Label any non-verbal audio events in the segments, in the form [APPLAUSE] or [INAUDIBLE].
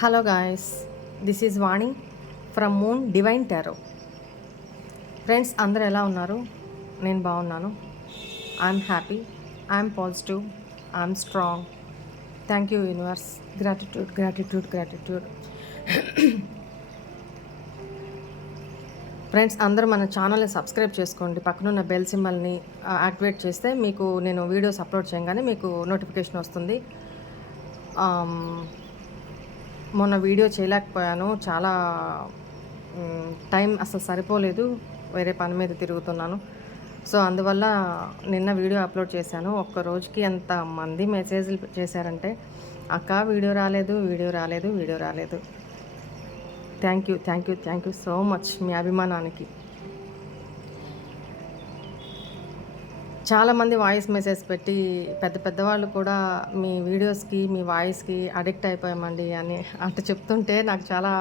Hello guys this is Vani from moon divine tarot friends అందరు ఎలా ఉన్నారు? నేను బాగున్నాను. I'm happy I'm positive I'm strong thank you universe gratitude gratitude gratitude friends అందరూ మన ఛానల్ని సబ్స్క్రైబ్ చేసుకోండి. పక్కనున్న బెల్ సింబల్ని యాక్టివేట్ చేస్తే మీకు నేను వీడియోస్ అప్లోడ్ చేయగానే మీకు నోటిఫికేషన్ వస్తుంది. Um, మొన్న వీడియో చేయలేకపోయాను. చాలా టైం అసలు సరిపోలేదు. వేరే పని మీద తిరుగుతున్నాను. సో అందువల్ల నిన్న వీడియో అప్లోడ్ చేశాను. ఒక్క రోజుకి ఎంత మంది మెసేజ్లు చేశారంటే అక్క వీడియో రాలేదు వీడియో రాలేదు వీడియో రాలేదు. Thank you thank you thank you so much మీ అభిమానానికి. చాలామంది వాయిస్ మెసేజ్ పెట్టి పెద్ద పెద్దవాళ్ళు కూడా మీ వీడియోస్కి మీ వాయిస్కి అడిక్ట్ అయిపోయామండి అని అట్లా చెప్తుంటే నాకు చాలా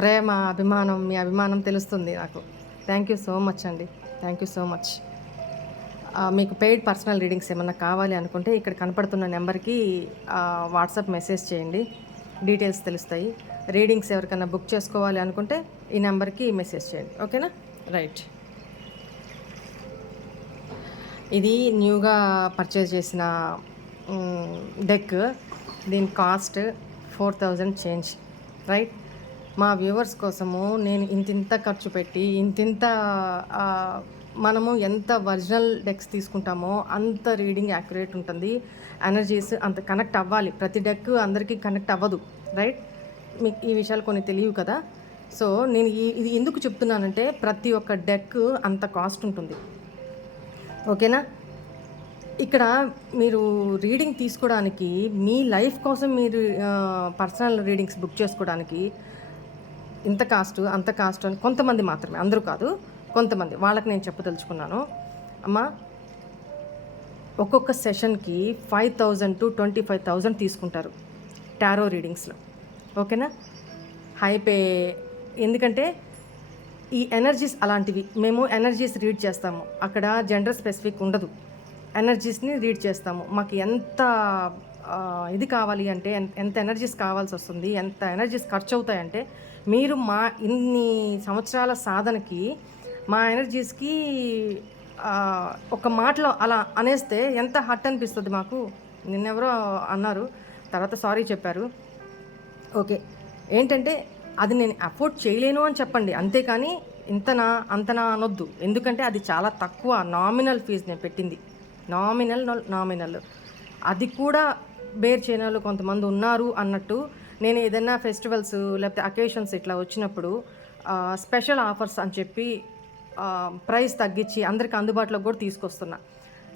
ప్రేమ అభిమానం మీ అభిమానం తెలుస్తుంది నాకు. థ్యాంక్ యూ సో మచ్ అండి. Thank you so much. మీకు పెయిడ్ పర్సనల్ రీడింగ్స్ ఏమన్నా కావాలి అనుకుంటే ఇక్కడ కనపడుతున్న నెంబర్కి వాట్సాప్ మెసేజ్ చేయండి. డీటెయిల్స్ తెలుస్తాయి. రీడింగ్స్ ఎవరికైనా బుక్ చేసుకోవాలి అనుకుంటే ఈ నెంబర్కి మెసేజ్ చేయండి. ఓకేనా? రైట్. ఇది న్యూగా పర్చేజ్ చేసిన డెక్. దీని cost four thousand change right? మా వ్యూవర్స్ కోసము నేను ఇంతింత ఖర్చు పెట్టి ఇంతింత మనము ఎంత ఒరిజినల్ డెక్స్ తీసుకుంటామో అంత రీడింగ్ యాక్యురేట్ ఉంటుంది. ఎనర్జీస్ అంత కనెక్ట్ అవ్వాలి. ప్రతి డెక్ అందరికీ కనెక్ట్ అవ్వదు రైట్? మీకు ఈ విషయాలు కొన్ని తెలియవు కదా? సో నేను ఈ ఇది ఎందుకు చెప్తున్నానంటే ప్రతి ఒక్క డెక్ అంత కాస్ట్ ఉంటుంది. ఓకేనా? ఇక్కడ మీరు రీడింగ్ తీసుకోవడానికి మీ లైఫ్ కోసం మీరు పర్సనల్ రీడింగ్స్ బుక్ చేసుకోవడానికి ఇంత కాస్ట్ అంత కాస్ట్ అని కొంతమంది మాత్రమే అందరూ కాదు కొంతమంది. వాళ్ళకి నేను చెప్పదలుచుకున్నాను అమ్మా ఒక్కొక్క సెషన్కి five thousand to twenty five thousand తీసుకుంటారు టారో రీడింగ్స్లో ఓకేనా? హైపే ఎందుకంటే ఈ ఎనర్జీస్ అలాంటివి మేము ఎనర్జీస్ రీడ్ చేస్తాము. అక్కడ జెండర్ స్పెసిఫిక్ ఉండదు. ఎనర్జీస్ని రీడ్ చేస్తాము. మాకు ఎంత ఇది కావాలి అంటే ఎంత ఎనర్జీస్ కావాల్సి వస్తుంది ఎంత ఎనర్జీస్ ఖర్చు అవుతాయంటే మీరు మా ఇన్ని సంవత్సరాల సాధనకి మా ఎనర్జీస్కి ఒక మాటలో అలా అనేస్తే ఎంత హట్ అనిపిస్తుంది మాకు? నిన్నెవరో అన్నారు. తర్వాత సారీ చెప్పారు. ఓకే ఏంటంటే అది నేను అఫోర్డ్ చేయలేను అని చెప్పండి. అంతేకాని ఇంతనా అంతనా అనొద్దు. ఎందుకంటే అది చాలా తక్కువ నామినల్ ఫీజు నేను పెట్టింది. నామినల్ నామినల్ అది కూడా బేర్ చేయని వాళ్ళు కొంతమంది ఉన్నారు అన్నట్టు నేను ఏదైనా ఫెస్టివల్స్ లేకపోతే అకేషన్స్ ఇట్లా వచ్చినప్పుడు స్పెషల్ ఆఫర్స్ అని చెప్పి ప్రైస్ తగ్గించి అందరికి అందుబాటులోకి కూడా తీసుకొస్తున్నా.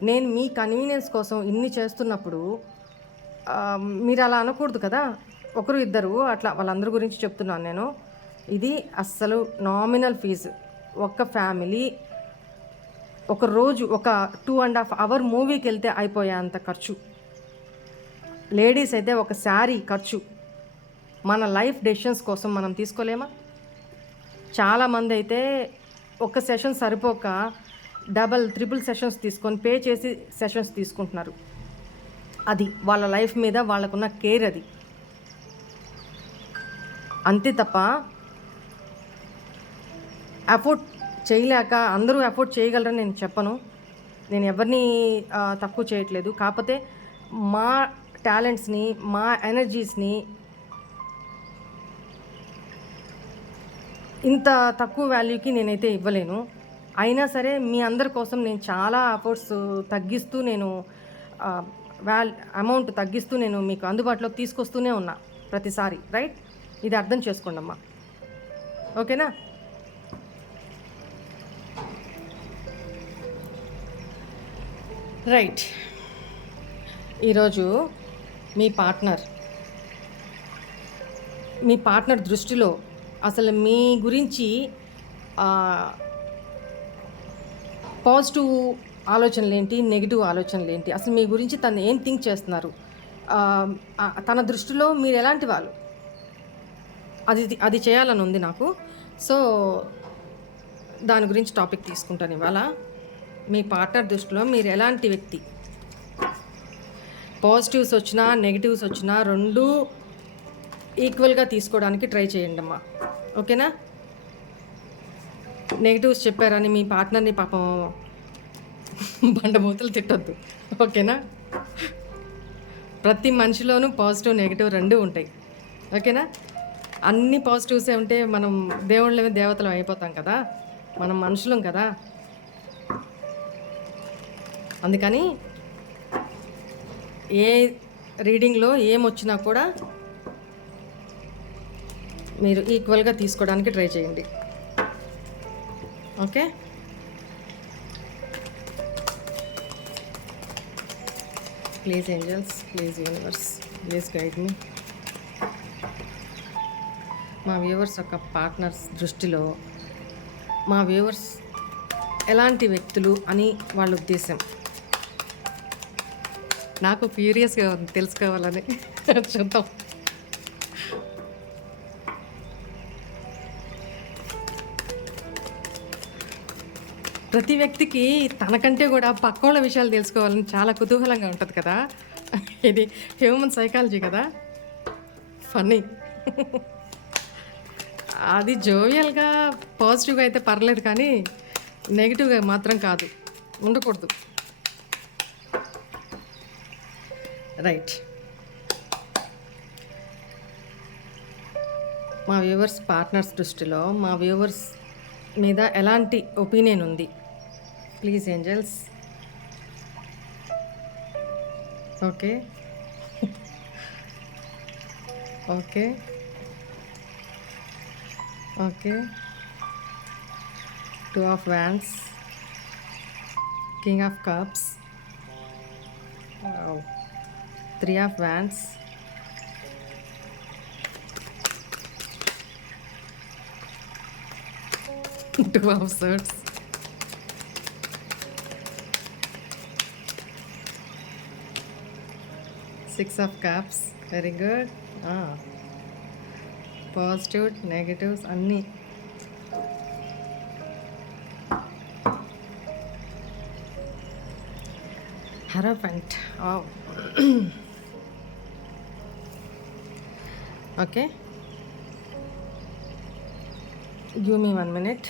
నేను మీ కన్వీనియన్స్ కోసం ఇన్ని చేస్తున్నప్పుడు మీరు అలా అనకూడదు కదా? ఒకరు ఇద్దరు అట్లా వాళ్ళందరి గురించి చెప్తున్నాను నేను. ఇది అస్సలు నామినల్ ఫీజు ఒక ఫ్యామిలీ ఒక రోజు ఒక టూ అండ్ హాఫ్ అవర్ మూవీకి వెళ్తే అయిపోయేంత ఖర్చు. లేడీస్ అయితే ఒక శారీ ఖర్చు. మన లైఫ్ డెసిషన్స్ కోసం మనం తీసుకోలేమా? చాలామంది అయితే ఒక సెషన్ సరిపోక డబల్ త్రిపుల్ సెషన్స్ తీసుకొని పే చేసి సెషన్స్ తీసుకుంటున్నారు. అది వాళ్ళ లైఫ్ మీద వాళ్ళకున్న కేర్ అది. అంతే తప్ప అఫోర్డ్ చేయలేక అందరూ అఫోర్డ్ చేయగలరని నేను చెప్పను. నేను ఎవరిని తక్కువ చేయట్లేదు. కాకపోతే మా టాలెంట్స్ని మా ఎనర్జీస్ని ఇంత తక్కువ వాల్యూకి నేనైతే ఇవ్వలేను. అయినా సరే మీ అందరి కోసం నేను చాలా అఫోర్ట్స్ తగ్గిస్తూ నేను వాల్ అమౌంట్ తగ్గిస్తూ నేను మీకు అందుబాటులోకి తీసుకొస్తూనే ఉన్నా ప్రతిసారి రైట్? ఇది అర్థం చేసుకోండి అమ్మా ఓకేనా? రైట్. ఈరోజు మీ పార్ట్నర్ మీ పార్ట్నర్ దృష్టిలో అసలు మీ గురించి పాజిటివ్ ఆలోచనలు ఏంటి నెగిటివ్ ఆలోచనలు ఏంటి? అసలు మీ గురించి తను ఏం థింక్ చేస్తున్నారు? తన దృష్టిలో మీరు ఎలాంటి వాళ్ళు? అది అది చేయాలని ఉంది నాకు. సో దాని గురించి టాపిక్ తీసుకుంటాను ఇవాళ. మీ పార్ట్నర్ దృష్టిలో మీరు ఎలాంటి వ్యక్తి? పాజిటివ్స్ వచ్చినా నెగిటివ్స్ వచ్చినా రెండు ఈక్వల్గా తీసుకోవడానికి ట్రై చేయండి అమ్మా. ఓకేనా? నెగిటివ్స్ చెప్పారని మీ పార్ట్నర్ని పాపం బండబూతులు తిట్టొద్దు. ఓకేనా? ప్రతి మనిషిలోనూ పాజిటివ్ నెగిటివ్ రెండు ఉంటాయి. ఓకేనా? అన్ని పాజిటివ్సే ఉంటే మనం దేవుళ్ళమే దేవతలం అయిపోతాం కదా. మనం మనుషులం కదా. అందుకని ఏ రీడింగ్లో ఏమొచ్చినా కూడా మీరు ఈక్వల్గా తీసుకోవడానికి ట్రై చేయండి. Okay? Please angels please universe please guide me. మా వ్యూవర్స్ యొక్క పార్ట్నర్స్ దృష్టిలో మా వ్యూవర్స్ ఎలాంటి వ్యక్తులు అని వాళ్ళ ఉద్దేశం? నాకు క్యూరియస్గా తెలుసుకోవాలని [LAUGHS] చూద్దాం. ప్రతి వ్యక్తికి తనకంటే కూడా పక్కోళ్ళ విషయాలు తెలుసుకోవాలని చాలా కుతూహలంగా ఉంటుంది కదా? ఇది హ్యూమన్ సైకాలజీ కదా? ఫన్నీ. అది జోవియల్గా పాజిటివ్గా అయితే పర్లేదు కానీ నెగిటివ్గా మాత్రం కాదు. ఉండకూడదు. రైట్. మా వ్యూవర్స్ పార్ట్నర్స్ దృష్టిలో మా వ్యూవర్స్ మీద ఎలాంటి ఒపీనియన్ ఉంది? Please angels. Okay. Okay. okay two of wands. King of cups. Wow. Three of wands. [LAUGHS] Two of swords. Six of cups. Very good. Ah. Positive negatives అన్నీ. Hierophant okay. Give me one minute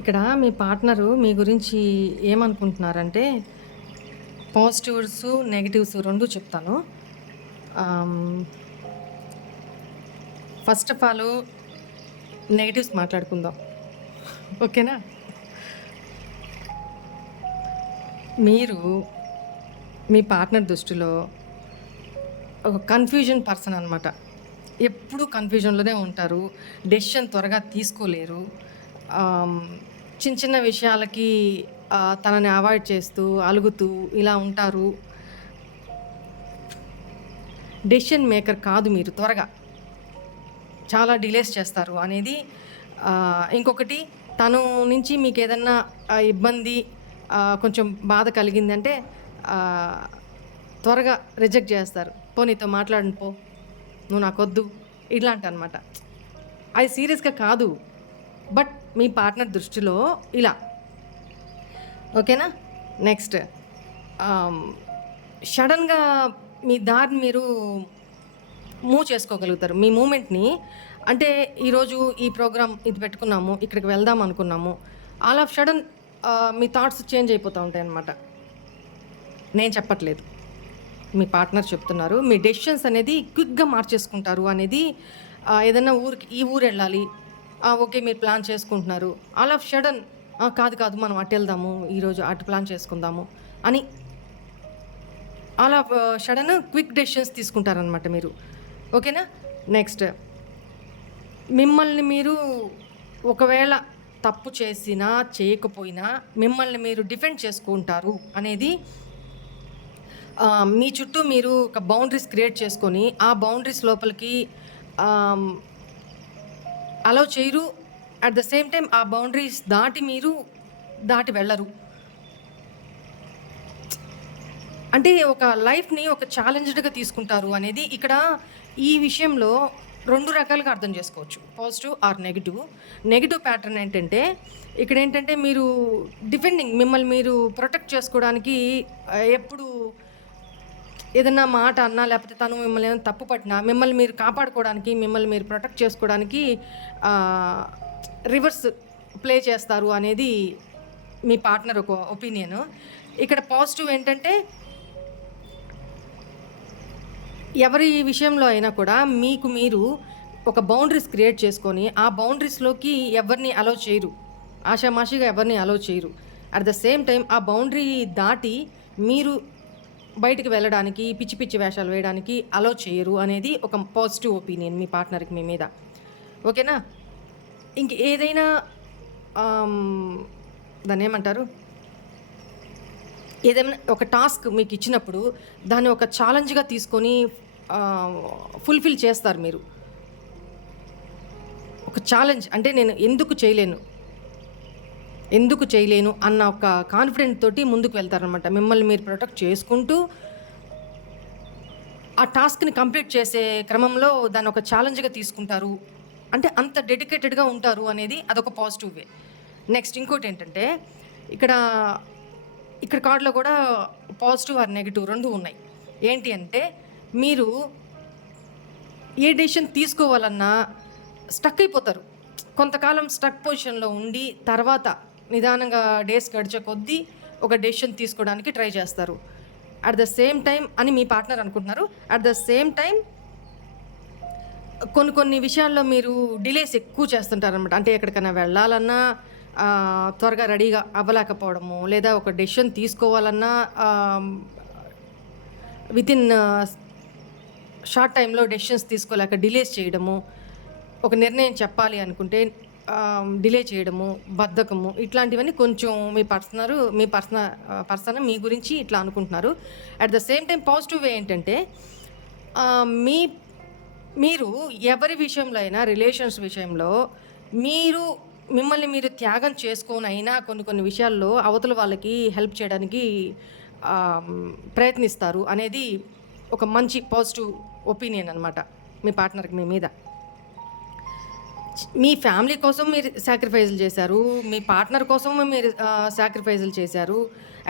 ఇక్కడ మీ partner మీ గురించి ఏమనుకుంటున్నారంటే positives negatives రెండు చెప్తాను. First of all negatives మాట్లాడుకుందాం. ఓకేనా? మీరు మీ పార్ట్నర్ దృష్టిలో ఒక కన్ఫ్యూజన్ పర్సన్ అనమాట ఎప్పుడు కన్ఫ్యూజన్లోనే ఉంటారు డెసిషన్ త్వరగా తీసుకోలేరు. Um, చిన్న చిన్న విషయాలకి తనని అవాయిడ్ చేస్తూ అలుగుతూ ఇలా ఉంటారు. డెసిషన్ మేకర్ కాదు మీరు త్వరగా. చాలా డిలేస్ చేస్తారు అనేది ఇంకొకటి తను నుంచి మీకు ఏదన్నా ఇబ్బంది కొంచెం బాధ కలిగిందంటే త్వరగా రిజెక్ట్ చేస్తారు. పో నీతో మాట్లాడండి పో. నువ్వు నాకొద్దు ఇలాంటి అనమాట అది సీరియస్గా కాదు. బట్ మీ పార్ట్నర్ దృష్టిలో ఇలా. ఓకేనా? నెక్స్ట్. సడన్గా మీ దారిని మీరు మూవ్ చేసుకోగలుగుతారు. మీ మూమెంట్ని అంటే ఈరోజు ఈ ప్రోగ్రామ్ ఇది పెట్టుకున్నాము ఇక్కడికి వెళ్దాం అనుకున్నాము. ఆల్ ఆఫ్ సడన్ మీ థాట్స్ చేంజ్ అయిపోతూ ఉంటాయి అన్నమాట. నేను చెప్పట్లేదు. మీ పార్ట్నర్ చెప్తున్నారు. మీ డెసిషన్స్ అనేది క్విక్గా మార్చేసుకుంటారు అనేది ఏదైనా ఊరికి ఈ ఊరు వెళ్ళాలి. ఓకే మీరు ప్లాన్ చేసుకుంటున్నారు. ఆల్ ఆఫ్ సడన్ కాదు కాదు మనం అటు వెళ్దాము ఈరోజు అటు ప్లాన్ చేసుకుందాము అని అలా సడన్ క్విక్ డెసిషన్స్ తీసుకుంటారనమాట మీరు. ఓకేనా? నెక్స్ట్ మిమ్మల్ని మీరు ఒకవేళ తప్పు చేసినా చేయకపోయినా మిమ్మల్ని మీరు డిఫెండ్ చేసుకుంటారు అనేది మీ చుట్టూ మీరు ఒక బౌండరీస్ క్రియేట్ చేసుకొని ఆ బౌండరీస్ లోపలికి అలౌ చేయరు. అట్ ద సేమ్ టైం ఆ బౌండరీస్ దాటి మీరు దాటి వెళ్ళరు. అంటే ఒక లైఫ్ని ఒక ఛాలెంజ్డ్గా తీసుకుంటారు అనేది ఇక్కడ ఈ విషయంలో రెండు రకాలుగా అర్థం చేసుకోవచ్చు. Positive or negative. Negative pattern ఏంటంటే ఇక్కడ ఏంటంటే మీరు డిఫెండింగ్ మిమ్మల్ని మీరు ప్రొటెక్ట్ చేసుకోవడానికి ఎప్పుడు ఏదన్నా మాట అన్నా లేకపోతే తను మిమ్మల్ని ఏమైనా తప్పు పట్టినా మిమ్మల్ని మీరు కాపాడుకోవడానికి మిమ్మల్ని మీరు ప్రొటెక్ట్ చేసుకోవడానికి రివర్స్ ప్లే చేస్తారు అనేది మీ పార్ట్నర్ ఒక ఒపీనియన్. ఇక్కడ పాజిటివ్ ఏంటంటే ఎవరి విషయంలో అయినా కూడా మీకు మీరు ఒక బౌండరీస్ క్రియేట్ చేసుకొని ఆ బౌండరీస్లోకి ఎవరిని అలౌ చేయరు. ఆషామాషిగా ఎవరిని అలౌ చేయరు. అట్ ద సేమ్ టైం ఆ బౌండరీ దాటి మీరు బయటికి వెళ్ళడానికి పిచ్చి పిచ్చి వేషాలు వేయడానికి అలౌ చేయరు అనేది ఒక పాజిటివ్ ఒపీనియన్ మీ పార్ట్నర్కి మీ మీద. ఓకేనా ఇంక ఏదైనా um, దాన్ని ఏమంటారు? ఏదైనా ఒక టాస్క్ మీకు ఇచ్చినప్పుడు దాన్ని ఒక ఛాలెంజ్గా తీసుకొని ఫుల్ఫిల్ చేస్తారు మీరు. ఒక ఛాలెంజ్ అంటే నేను ఎందుకు చేయలేను? ఎందుకు చేయలేను అన్న ఒక కాన్ఫిడెంట్ తోటి ముందుకు వెళ్తారనమాట మిమ్మల్ని మీరు ప్రొటెక్ట్ చేసుకుంటూ ఆ టాస్క్ని కంప్లీట్ చేసే క్రమంలో దాన్ని ఒక ఛాలెంజ్గా తీసుకుంటారు. అంటే అంత డెడికేటెడ్గా ఉంటారు అనేది అదొక పాజిటివ్ వే. నెక్స్ట్ ఇంకోటి ఏంటంటే ఇక్కడ ఇక్కడ కార్డులో కూడా పాజిటివ్ ఆర్ నెగిటివ్ రెండు ఉన్నాయి. ఏంటి అంటే మీరు ఏ డెసిషన్ తీసుకోవాలన్నా స్టక్ అయిపోతారు. కొంతకాలం స్టక్ పొజిషన్లో ఉండి తర్వాత నిదానంగా డేస్ గడిచే కొద్దీ ఒక డెసిషన్ తీసుకోవడానికి ట్రై చేస్తారు. అట్ ద సేమ్ టైం అని మీ పార్ట్నర్ అనుకుంటున్నారు. అట్ ద సేమ్ టైం కొన్ని కొన్ని విషయాల్లో మీరు డిలేస్ ఎక్కువ చేస్తుంటారనమాట అంటే ఎక్కడికైనా వెళ్ళాలన్నా త్వరగా రెడీగా అవ్వలేకపోవడము లేదా ఒక డెసిషన్ తీసుకోవాలన్నా వితిన్ షార్ట్ టైంలో డెసిషన్స్ తీసుకోలేక డిలేస్ చేయడము ఒక నిర్ణయం చెప్పాలి అనుకుంటే డిలే చేయడము బద్ధకము ఇట్లాంటివన్నీ కొంచెం మీ పర్సనల్ మీ పర్సనల్ పర్సన్ మీ గురించి ఇట్లా అనుకుంటున్నారు. At the same time positive way ఏంటంటే మీ మీరు ఎవరి విషయంలో అయినా రిలేషన్స్ విషయంలో మీరు మిమ్మల్ని మీరు త్యాగం చేసుకొని అయినా కొన్ని కొన్ని విషయాల్లో అవతల వాళ్ళకి హెల్ప్ చేయడానికి ప్రయత్నిస్తారు అనేది ఒక మంచి పాజిటివ్ ఒపీనియన్ అనమాట మీ పార్ట్నర్కి మీ మీద. మీ ఫ్యామిలీ కోసం మీరు సాక్రిఫైజులు చేశారు మీ పార్ట్నర్ కోసం మీరు సాక్రిఫైజులు చేశారు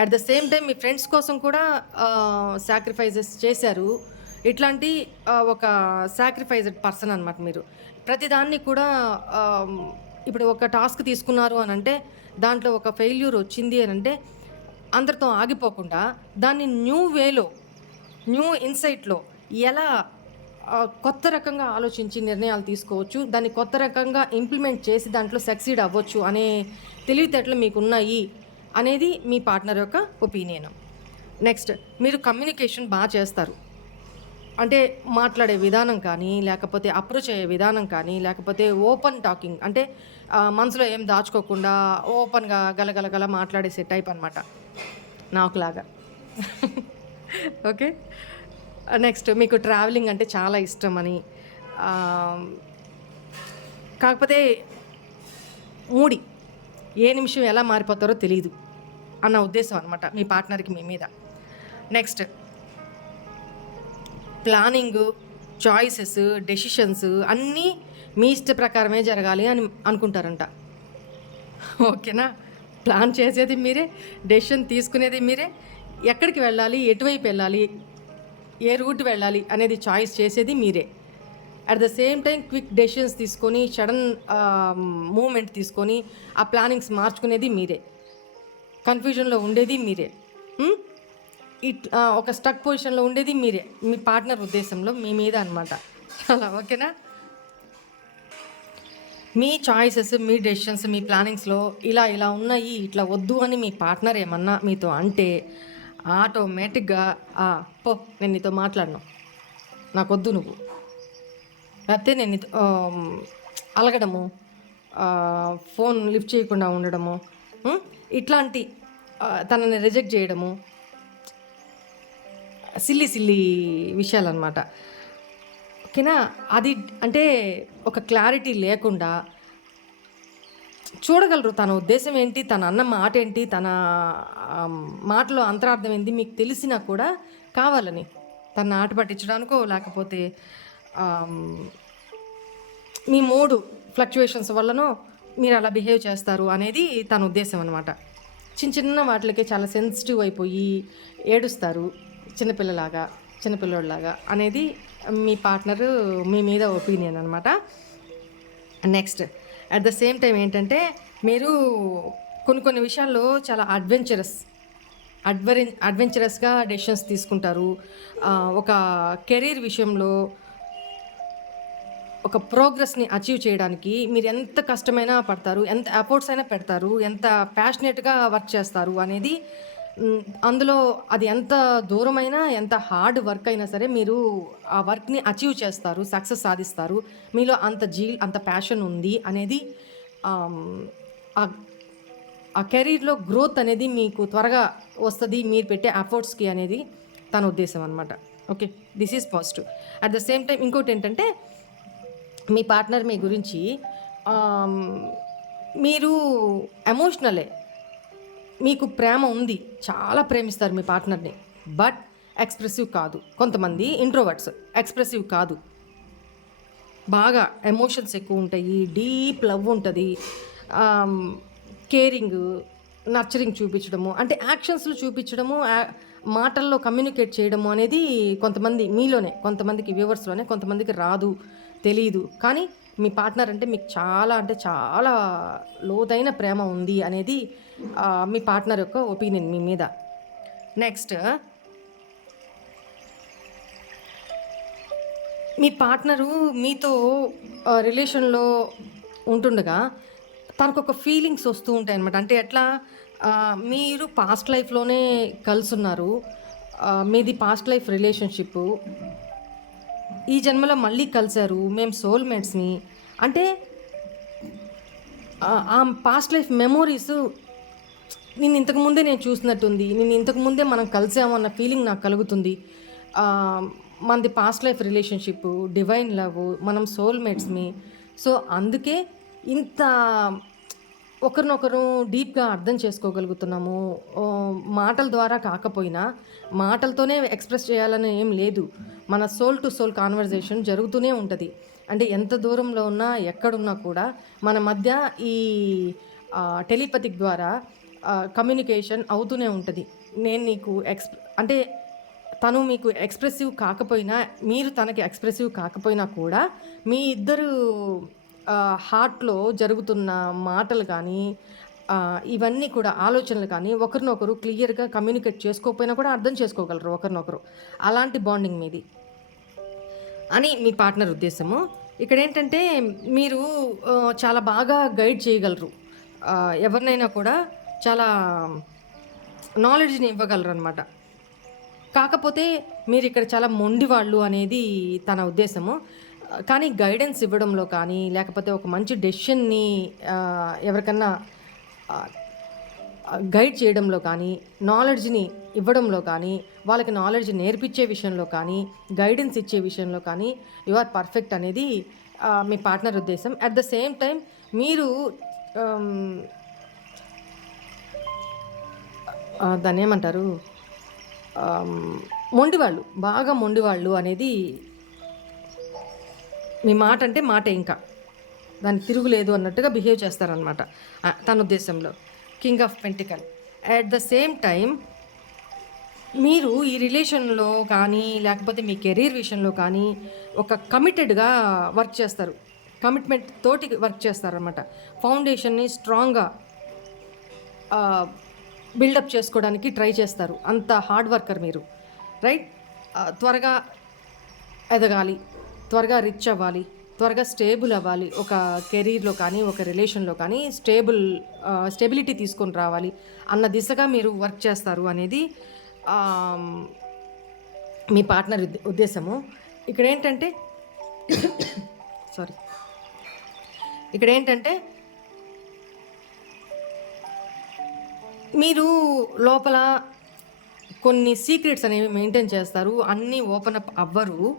అట్ ద సేమ్ టైం మీ ఫ్రెండ్స్ కోసం కూడా సాక్రిఫైజెస్ చేశారు. ఇట్లాంటి ఒక సాక్రిఫైజ్డ్ పర్సన్ అనమాట మీరు. ప్రతిదాన్ని కూడా ఇప్పుడు ఒక టాస్క్ తీసుకున్నారు అని అంటే దాంట్లో ఒక ఫెయిల్యూర్ వచ్చింది అని అంటే అందరితో ఆగిపోకుండా దాన్ని న్యూ వేలో న్యూ ఇన్సైట్లో ఎలా కొత్త రకంగా ఆలోచించి నిర్ణయాలు తీసుకోవచ్చు దాన్ని కొత్త రకంగా ఇంప్లిమెంట్ చేసి దాంట్లో సక్సీడ్ అవ్వచ్చు అనే తెలివితేటలు మీకు ఉన్నాయి అనేది మీ పార్ట్నర్ యొక్క ఒపీనియన్. నెక్స్ట్ మీరు కమ్యూనికేషన్ బాగా చేస్తారు. అంటే మాట్లాడే విధానం కానీ లేకపోతే అప్రోచ్ అయ్యే విధానం కానీ లేకపోతే ఓపెన్ టాకింగ్ అంటే మనసులో ఏం దాచుకోకుండా ఓపెన్గా గలగలగల మాట్లాడేసే టైప్ అనమాట నాకులాగా. ఓకే? నెక్స్ట్ మీకు ట్రావెలింగ్ అంటే చాలా ఇష్టం అని కాకపోతే మూడి ఏ నిమిషం ఎలా మారిపోతారో తెలియదు అన్న ఉద్దేశం అనమాట మీ పార్ట్నర్కి మీ మీద. నెక్స్ట్ ప్లానింగ్ చాయిసెస్ డెసిషన్స్ అన్నీ మీ ఇష్ట ప్రకారమే జరగాలి అని అనుకుంటారంట. ఓకేనా? ప్లాన్ చేసేది మీరే డెసిషన్ తీసుకునేది మీరే. ఎక్కడికి వెళ్ళాలి ఎటువైపు వెళ్ళాలి ఏ రూట్ వెళ్ళాలి అనేది చాయిస్ చేసేది మీరే. At the same time quick decisions తీసుకొని సడన్ మూమెంట్ తీసుకొని ఆ ప్లానింగ్స్ మార్చుకునేది మీరే. కన్ఫ్యూజన్లో ఉండేది మీరే. Hmm? ఇట్ ఒక స్టక్ పొజిషన్లో ఉండేది మీరే మీ పార్ట్నర్ ఉద్దేశంలో మీ మీద అనమాట అలా ఓకేనా? మీ చాయిసెస్ మీ డెసిషన్స్ మీ ప్లానింగ్స్లో ఇలా ఇలా ఉన్నాయి ఇట్లా వద్దు అని మీ పార్ట్నర్ ఏమన్నా మీతో అంటే ఆటోమేటిక్గా పో నేను నీతో మాట్లాడను. నాకు వద్దు నువ్వు. లేకపోతే నేను నీతో అలగడము ఫోన్ లిఫ్ట్ చేయకుండా ఉండడము ఇట్లాంటి తనని రిజెక్ట్ చేయడము సిల్లి సిల్లి విషయాలన్నమాట. ఓకేనా? అది అంటే ఒక క్లారిటీ లేకుండా చూడగలరు తన ఉద్దేశం ఏంటి తన అన్న మాట ఏంటి తన మాటలో అంతరార్థం ఏంటి మీకు తెలిసినా కూడా కావాలని. తన ఆట పట్టించడానికో లేకపోతే మీ మూడు ఫ్లక్చువేషన్స్ వల్లనో మీరు అలా బిహేవ్ చేస్తారు అనేది తన ఉద్దేశం అనమాట చిన్న చిన్న వాటికి చాలా సెన్సిటివ్ అయిపోయి ఏడుస్తారు. చిన్నపిల్లలాగా చిన్నపిల్లోడిలాగా అనేది మీ పార్ట్నర్ మీ మీద ఒపీనియన్ అనమాట next at the same time ఏంటంటే మీరు కొన్ని కొన్ని విషయాల్లో చాలా అడ్వెంచరస్ అడ్వరి అడ్వెంచరస్గా డెసిషన్స్ తీసుకుంటారు. ఒక కెరీర్ విషయంలో ఒక ప్రోగ్రెస్ని అచీవ్ చేయడానికి మీరు ఎంత కష్టమైనా పడతారు ఎంత ఎఫర్ట్స్ అయినా పెడతారు ఎంత ప్యాషనెట్గా వర్క్ చేస్తారు అనేది అందులో అది ఎంత దూరమైనా ఎంత హార్డ్ వర్క్ అయినా సరే మీరు ఆ వర్క్ని అచీవ్ చేస్తారు సక్సెస్ సాధిస్తారు. మీలో అంత జీ అంత ప్యాషన్ ఉంది అనేది ఆ- కెరీర్లో గ్రోత్ అనేది మీకు త్వరగా వస్తుంది మీరు పెట్టే ఎఫర్ట్స్కి అనేది తన ఉద్దేశం అనమాట okay? This is positive. At the same time ఇంకోటి ఏంటంటే మీ పార్ట్నర్ మీ గురించి మీరు ఎమోషనలే. మీకు ప్రేమ ఉంది చాలా ప్రేమిస్తారు మీ పార్ట్నర్ని. బట్ ఎక్స్ప్రెసివ్ కాదు. కొంతమంది ఇంట్రోవర్ట్స్ ఎక్స్ప్రెసివ్ కాదు. బాగా ఎమోషన్స్ ఎక్కువ ఉంటాయి డీప్ లవ్ ఉంటుంది కేరింగ్ నర్చరింగ్ చూపించడము అంటే యాక్షన్స్లో చూపించడము మాటల్లో కమ్యూనికేట్ చేయడము అనేది కొంతమంది మీలోనే కొంతమందికి వ్యూవర్స్లోనే కొంతమందికి రాదు తెలియదు కానీ మీ పార్ట్నర్ అంటే మీకు చాలా అంటే చాలా లోతైన ప్రేమ ఉంది అనేది మీ పార్ట్నర్ యొక్క ఒపీనియన్ మీ మీద. నెక్స్ట్ మీ పార్ట్నరు మీతో రిలేషన్లో ఉంటుండగా తనకు ఒక ఫీలింగ్స్ వస్తూ ఉంటాయి అనమాట అంటే ఎట్లా మీరు పాస్ట్ లైఫ్లోనే కలుసున్నారు మీది పాస్ట్ లైఫ్ రిలేషన్షిప్. ఈ జన్మలో మళ్ళీ కలిశారు మేము సోల్మేట్స్ని. అంటే ఆ- ఆ పాస్ట్ లైఫ్ మెమోరీస్ నేను ఇంతకు ముందే నేను చూసినట్టుంది నేను ఇంతకు ముందే మనం కలిసాము అన్న ఫీలింగ్ నాకు కలుగుతుంది. మనది past life relationship divine love మనం సోల్మేట్స్మి సో అందుకే ఇంత ఒకరినొకరు డీప్గా అర్థం చేసుకోగలుగుతున్నాము. మాటల ద్వారా కాకపోయినా మాటలతోనే ఎక్స్ప్రెస్ చేయాలని ఏం లేదు. మన సోల్ టు సోల్ కాన్వర్జేషన్ జరుగుతూనే ఉంటుంది. అంటే ఎంత దూరంలో ఉన్నా ఎక్కడున్నా కూడా మన మధ్య ఈ టెలిపతిక్ ద్వారా కమ్యూనికేషన్ అవుతూనే ఉంటుంది. నేను నీకు ఎక్స్ అంటే తను మీకు ఎక్స్ప్రెసివ్ కాకపోయినా మీరు తనకి ఎక్స్ప్రెసివ్ కాకపోయినా కూడా మీ ఇద్దరు హార్ట్లో జరుగుతున్న మాటలు కానీ ఇవన్నీ కూడా ఆలోచనలు కానీ ఒకరినొకరు క్లియర్గా కమ్యూనికేట్ చేసుకోకపోయినా కూడా అర్థం చేసుకోగలరు ఒకరినొకరు. అలాంటి బాండింగ్ మీది. అని మీ పార్ట్నర్ ఉద్దేశము. ఇక్కడ ఏంటంటే మీరు చాలా బాగా గైడ్ చేయగలరు. ఎవరినైనా కూడా చాలా నాలెడ్జ్ని ఇవ్వగలరు అనమాట కాకపోతే మీరు ఇక్కడ చాలా మొండి వాళ్ళు అనేది తన ఉద్దేశము. కానీ గైడెన్స్ ఇవ్వడంలో కానీ లేకపోతే ఒక మంచి డెసిషన్ని ఎవరికన్నా గైడ్ చేయడంలో కానీ నాలెడ్జ్ని ఇవ్వడంలో కానీ వాళ్ళకి నాలెడ్జ్ నేర్పించే విషయంలో కానీ గైడెన్స్ ఇచ్చే విషయంలో కానీ యు ఆర్ పర్ఫెక్ట్ అనేది మీ పార్ట్నర్ ఉద్దేశం. అట్ ద సేమ్ టైం మీరు దాన్ని ఏమంటారు? మొండివాళ్ళు. బాగా మొండివాళ్ళు అనేది మీ మాట అంటే మాట ఇంకా. దాన్ని తిరుగులేదు అన్నట్టుగా బిహేవ్ చేస్తారనమాట తన ఉద్దేశంలో. King of pentacle at the same time మీరు ఈ రిలేషన్లో కానీ లేకపోతే మీ కెరీర్ విషయంలో కానీ ఒక కమిటెడ్గా వర్క్ చేస్తారు. కమిట్మెంట్ తోటి వర్క్ చేస్తారనమాట ఫౌండేషన్ని స్ట్రాంగ్గా బిల్డప్ చేసుకోవడానికి ట్రై చేస్తారు. అంత హార్డ్ వర్కర్ మీరు. రైట్? త్వరగా ఎదగాలి. త్వరగా రిచ్ అవ్వాలి. త్వరగా స్టేబుల్ అవ్వాలి. ఒక కెరీర్లో కానీ ఒక రిలేషన్లో కానీ స్టేబుల్ స్టెబిలిటీ తీసుకొని రావాలి. అన్న దిశగా మీరు వర్క్ చేస్తారు అనేది మీ పార్ట్నర్ ఉద్దేశము. ఇక్కడ ఏంటంటే [COUGHS] సారీ. ఇక్కడ ఏంటంటే మీరు లోపల కొన్ని సీక్రెట్స్ అనేవి మెయింటైన్ చేస్తారు. అన్నీ ఓపెన్ అప్ అవ్వరు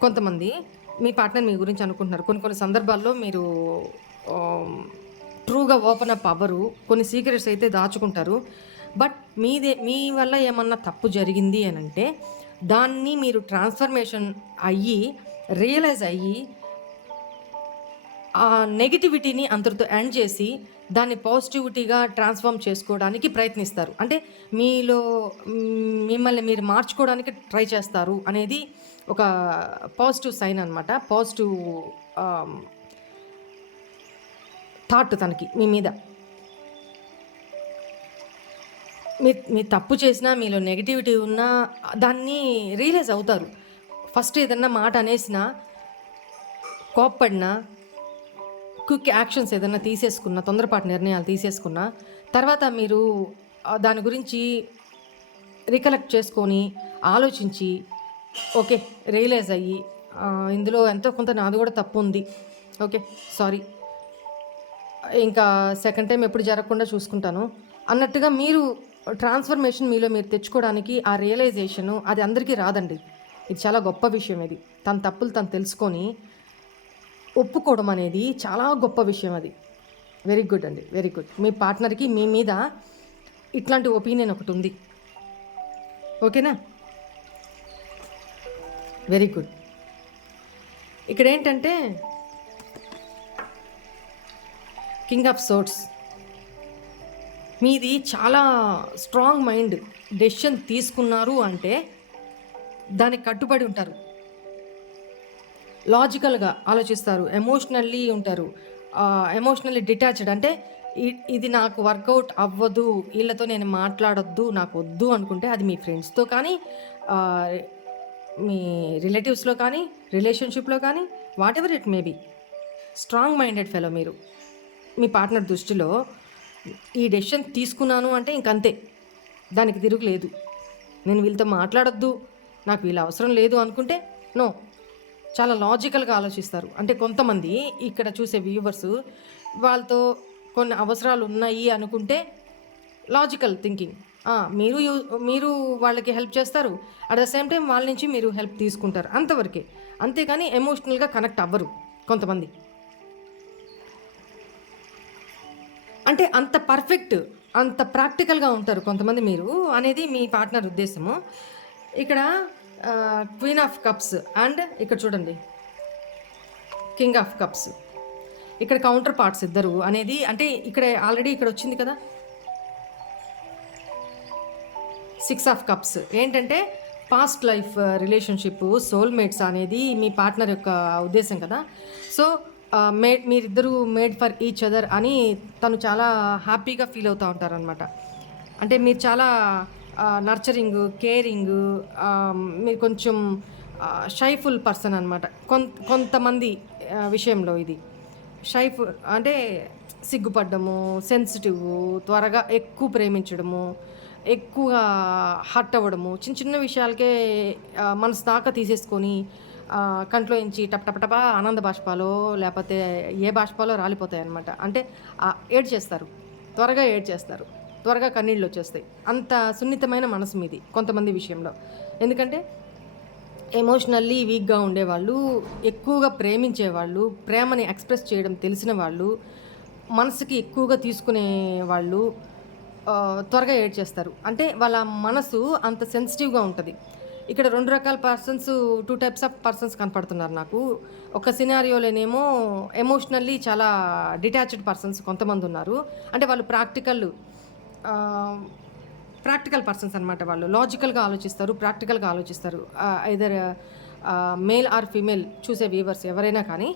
కొంతమంది. మీ పార్ట్నర్ మీ గురించి అనుకుంటున్నారు. కొన్ని కొన్ని సందర్భాల్లో మీరు ట్రూగా ఓపెన్ అప్ అవ్వరు. కొన్ని సీక్రెట్స్ అయితే దాచుకుంటారు. బట్ మీదే మీ వల్ల ఏమన్నా తప్పు జరిగింది అని అంటే దాన్ని మీరు ట్రాన్స్ఫర్మేషన్ అయ్యి రియలైజ్ అయ్యి ఆ నెగిటివిటీని అందరితో ఎండ్ చేసి దాన్ని పాజిటివిటీగా ట్రాన్స్ఫార్మ్ చేసుకోవడానికి ప్రయత్నిస్తారు. అంటే మీలో మిమ్మల్ని మీరు మార్చుకోవడానికి ట్రై చేస్తారు అనేది ఒక పాజిటివ్ సైన్ అనమాట పాజిటివ్ థాట్ తనకి మీ మీద. మీరు మీరు తప్పు చేసినా మీలో నెగిటివిటీ ఉన్నా దాన్ని రియలైజ్ అవుతారు. ఫస్ట్ ఏదన్నా మాట అనేసినా కోప్పడినా క్విక్ యాక్షన్స్ ఏదైనా తీసేసుకున్నా తొందరపాటు నిర్ణయాలు తీసేసుకున్న తర్వాత మీరు దాని గురించి రికలెక్ట్ చేసుకొని ఆలోచించి ఓకే రియలైజ్ అయ్యి ఇందులో ఎంతో కొంత నాది కూడా తప్పు ఉంది. Okay sorry. ఇంకా సెకండ్ టైం ఎప్పుడు జరగకుండా చూసుకుంటాను. అన్నట్టుగా మీరు ట్రాన్స్ఫర్మేషన్ మీలో మీరు తెచ్చుకోవడానికి ఆ రియలైజేషను అది అందరికీ రాదండి. ఇది చాలా గొప్ప విషయం ఇది. తన తప్పులు తను తెలుసుకొని ఒప్పుకోవడం అనేది చాలా గొప్ప విషయం అది. వెరీ గుడ్ అండి వెరీ గుడ్ మీ పార్ట్నర్కి మీ మీద ఇట్లాంటి ఒపీనియన్ ఒకటి ఉంది. ఓకేనా? వెరీ గుడ్ ఇక్కడ ఏంటంటే కింగ్ ఆఫ్ సోట్స్ మీది చాలా స్ట్రాంగ్ మైండ్ డెసిషన్ తీసుకున్నారు అంటే దానికి కట్టుబడి ఉంటారు. లాజికల్గా ఆలోచిస్తారు. ఎమోషనల్లీ ఉంటారు. ఎమోషనల్లీ డిటాచ్డ్ అంటే ఇది నాకు వర్కౌట్ అవ్వదు వీళ్ళతో నేను మాట్లాడొద్దు నాకు వద్దు అనుకుంటే అది మీ ఫ్రెండ్స్తో కానీ మీ రిలేటివ్స్లో కానీ రిలేషన్షిప్లో కానీ whatever it may be. Strong minded fellow మీరు. మీ పార్ట్నర్ దృష్టిలో ఈ డెసిషన్ తీసుకున్నాను అంటే ఇంకంతే దానికి తిరుగులేదు. నేను వీళ్ళతో మాట్లాడొద్దు నాకు వీళ్ళ అవసరం లేదు అనుకుంటే నో. చాలా లాజికల్గా ఆలోచిస్తారు. అంటే కొంతమంది ఇక్కడ చూసే వ్యూవర్స్ వాళ్ళతో కొన్ని అవసరాలు ఉన్నాయి అనుకుంటే లాజికల్ థింకింగ్. మీరు యూ- మీరు వాళ్ళకి హెల్ప్ చేస్తారు. అట్ ద సేమ్ టైం వాళ్ళ నుంచి మీరు హెల్ప్ తీసుకుంటారు. అంతవరకే. అంతేకాని ఎమోషనల్గా కనెక్ట్ అవ్వరు కొంతమంది. అంటే అంత పర్ఫెక్ట్ అంత ప్రాక్టికల్గా ఉంటారు కొంతమంది మీరు అనేది మీ పార్ట్నర్ ఉద్దేశము. ఇక్కడ క్వీన్ ఆఫ్ కప్స్ అండ్ ఇక్కడ చూడండి. కింగ్ ఆఫ్ కప్స్ ఇక్కడ కౌంటర్ పార్ట్స్ ఇద్దరు అనేది అంటే ఇక్కడ ఆల్రెడీ ఇక్కడ వచ్చింది కదా? సిక్స్ ఆఫ్ కప్స్ ఏంటంటే పాస్ట్ లైఫ్ రిలేషన్షిప్ సోల్మేట్స్ అనేది మీ పార్ట్నర్ యొక్క ఉద్దేశం కదా? సో uh, మేడ్ మీరిద్దరూ మేడ్ ఫర్ ఈచ్ అదర్ అని తను చాలా హ్యాపీగా ఫీల్ అవుతూ ఉంటారనమాట అంటే మీరు చాలా నర్చరింగ్ కేరింగ్ మీరు కొంచెం షైఫుల్ పర్సన్ అనమాట కొంతమంది విషయంలో ఇది. షైఫ్ అంటే సిగ్గుపడ్డము సెన్సిటివ్ త్వరగా ఎక్కువ ప్రేమించడము ఎక్కువగా హర్ట్ అవ్వడము చిన్న చిన్న విషయాలకే మనసు దాకా తీసేసుకొని కంట్లోంచి కంట్లో ఇంచి టప్ టప్ టపా ఆనంద బాష్పాలో లేకపోతే ఏ బాష్పాలో రాలిపోతాయి అనమాట అంటే ఏడ్ చేస్తారు త్వరగా ఏడ్ చేస్తారు త్వరగా కన్నీళ్ళు వచ్చేస్తాయి. అంత సున్నితమైన మనసు మీది కొంతమంది విషయంలో. ఎందుకంటే ఎమోషనల్లీ వీక్గా ఉండేవాళ్ళు ఎక్కువగా ప్రేమించేవాళ్ళు ప్రేమని ఎక్స్ప్రెస్ చేయడం తెలిసిన వాళ్ళు మనసుకి ఎక్కువగా తీసుకునే వాళ్ళు త్వరగా ఏడ్ చేస్తారు అంటే వాళ్ళ మనసు అంత సెన్సిటివ్గా ఉంటుంది. ఇక్కడ రెండు రకాల persons two types of persons కనపడుతున్నారు నాకు. ఒక సినారియోలోనేమో ఎమోషనల్లీ చాలా డిటాచ్డ్ పర్సన్స్ కొంతమంది ఉన్నారు. అంటే వాళ్ళు ప్రాక్టికల్ ప్రాక్టికల్ పర్సన్స్ అనమాట వాళ్ళు. లాజికల్గా ఆలోచిస్తారు ప్రాక్టికల్గా ఆలోచిస్తారు. ఐదర్ మేల్ ఆర్ ఫీమేల్ చూసే వ్యూవర్స్ ఎవరైనా కానీ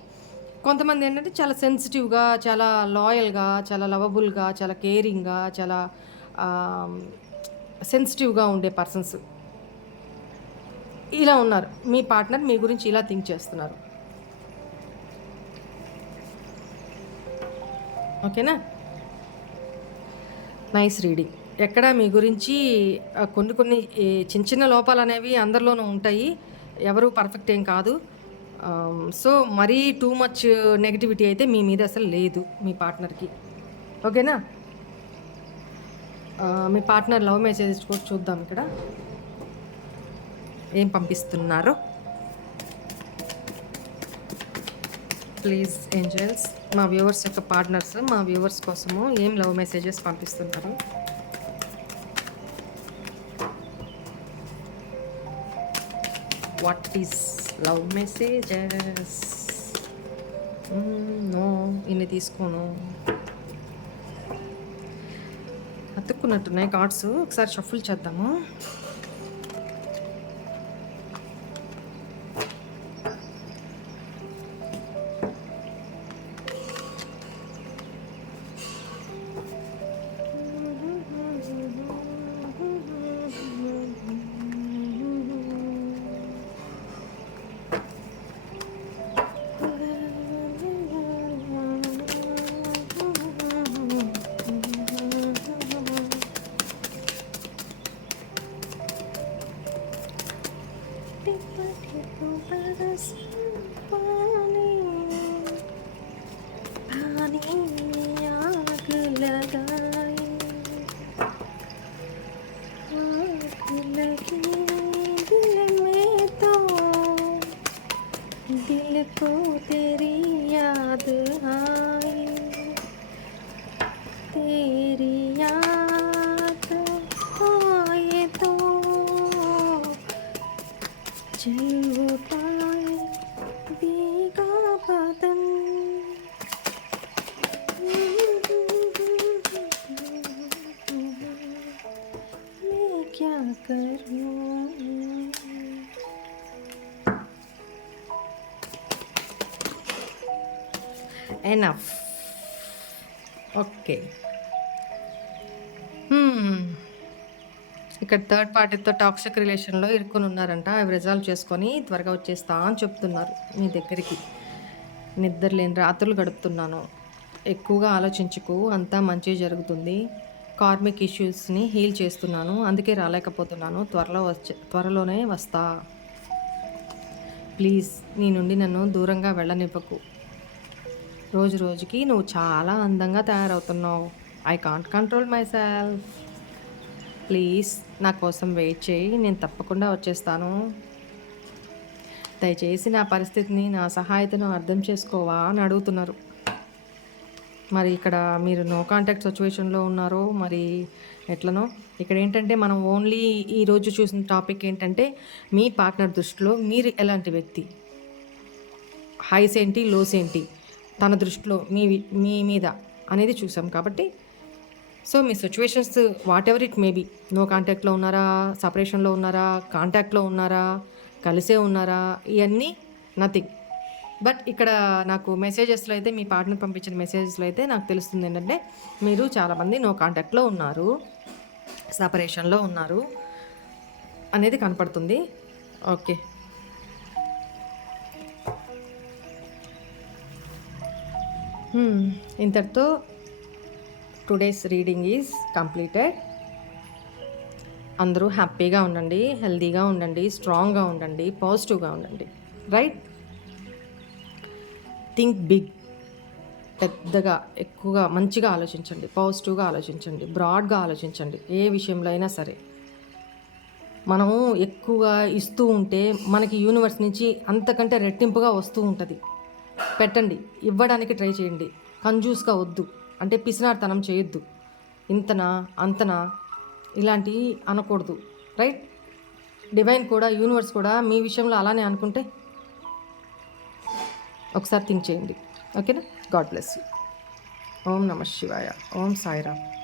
కొంతమంది ఏంటంటే చాలా సెన్సిటివ్గా చాలా లాయల్గా చాలా లవబుల్గా చాలా కేరింగ్గా చాలా సెన్సిటివ్గా ఉండే పర్సన్స్ ఇలా ఉన్నారు. మీ పార్ట్నర్ మీ గురించి ఇలా థింక్ చేస్తున్నారు. ఓకేనా నైస్ రీడింగ్. ఎక్కడ మీ గురించి కొన్ని కొన్ని చిన్న చిన్న లోపాలు అనేవి అందరిలోనూ ఉంటాయి. ఎవరు పర్ఫెక్ట్ ఏం కాదు. సో మరీ టూ మచ్ నెగిటివిటీ అయితే మీ మీద అసలు లేదు మీ పార్ట్నర్కి. ఓకేనా? మీ పార్ట్నర్ లవ్ మెసేజ్ కూడా చూద్దాం ఇక్కడ. ఏం పంపిస్తున్నారో. ప్లీజ్ ఏంజల్స్ మా వ్యూవర్స్ యొక్క పార్ట్నర్స్ మా వ్యూవర్స్ కోసము ఏం లవ్ మెసేజెస్ పంపిస్తున్నారు what is love messages no ఇన్ని తీసుకోను. అతుక్కున్నట్టున్నాయి కార్డ్స్ ఒకసారి షఫుల్ చేద్దాము. जल होता है भीगा बादल मैं क्या करूँ एनफ ओके okay. ఇక్కడ థర్డ్ పార్టీతో టాక్సిక్ రిలేషన్లో ఇరుక్కుని ఉన్నారంట. అవి రిజాల్వ్ చేసుకొని త్వరగా వచ్చేస్తా అని చెప్తున్నారు మీ దగ్గరికి. నిద్ర లేని రాత్రులు గడుపుతున్నాను. ఎక్కువగా ఆలోచించుకు అంతా మంచి జరుగుతుంది. కార్మిక్ ఇష్యూస్ని హీల్ చేస్తున్నాను. అందుకే రాలేకపోతున్నాను. త్వరలో వచ్చే త్వరలోనే వస్తా. ప్లీజ్ నీ నుండి నన్ను దూరంగా వెళ్ళనివ్వకు. రోజు రోజుకి నువ్వు చాలా అందంగా తయారవుతున్నావు. I can't control myself please నా కోసం వెయిట్ చేయి నేను తప్పకుండా వచ్చేస్తాను. దయచేసి నా పరిస్థితిని నా సహాయతను అర్థం చేసుకోవా అని అడుగుతున్నారు. మరి ఇక్కడ మీరు నో కాంటాక్ట్ సిచ్యువేషన్లో ఉన్నారో మరి ఎట్లనో? ఇక్కడ ఏంటంటే మనం ఓన్లీ ఈరోజు చూసిన టాపిక్ ఏంటంటే మీ పార్ట్నర్ దృష్టిలో మీరు ఎలాంటి వ్యక్తి? హైస్ ఏంటి లోస్ ఏంటి? తన దృష్టిలో మీ మీ మీద అనేది చూసాం కాబట్టి so me situations whatever it may be no కాంటాక్ట్లో ఉన్నారా? సపరేషన్లో ఉన్నారా? కాంటాక్ట్లో ఉన్నారా? కలిసే ఉన్నారా? ఇవన్నీ నథింగ్ బట్ ఇక్కడ నాకు మెసేజెస్లో అయితే మీ పార్ట్నర్ పంపించిన మెసేజెస్లో అయితే నాకు తెలుస్తుంది ఏంటంటే మీరు చాలామంది నో కాంటాక్ట్లో ఉన్నారు సపరేషన్లో ఉన్నారు అనేది కనపడుతుంది. Okay hmm. ఇంతటితో టుడేస్ రీడింగ్ ఈజ్ కంప్లీటెడ్ అందరూ హ్యాపీగా ఉండండి హెల్దీగా ఉండండి స్ట్రాంగ్గా ఉండండి పాజిటివ్గా ఉండండి. రైట్ థింక్ బిగ్ పెద్దగా ఎక్కువగా మంచిగా ఆలోచించండి పాజిటివ్గా ఆలోచించండి బ్రాడ్గా ఆలోచించండి ఏ విషయంలో అయినా సరే. మనము ఎక్కువగా ఇస్తూ ఉంటే మనకి యూనివర్స్ నుంచి అంతకంటే రెట్టింపుగా వస్తూ ఉంటుంది. పెట్టండి ఇవ్వడానికి ట్రై చేయండి. కంజూస్గా వద్దు. అంటే పిసినార్తనం చేయొద్దు. ఇంతనా అంతనా? ఇలాంటివి అనకూడదు. రైట్? డివైన్ కూడా యూనివర్స్ కూడా మీ విషయంలో అలానే అనుకుంటే ఒకసారి థింక్ చేయండి. ఓకేనా? God bless you. ఓం నమ శివాయ. ఓం సాయిరామ్.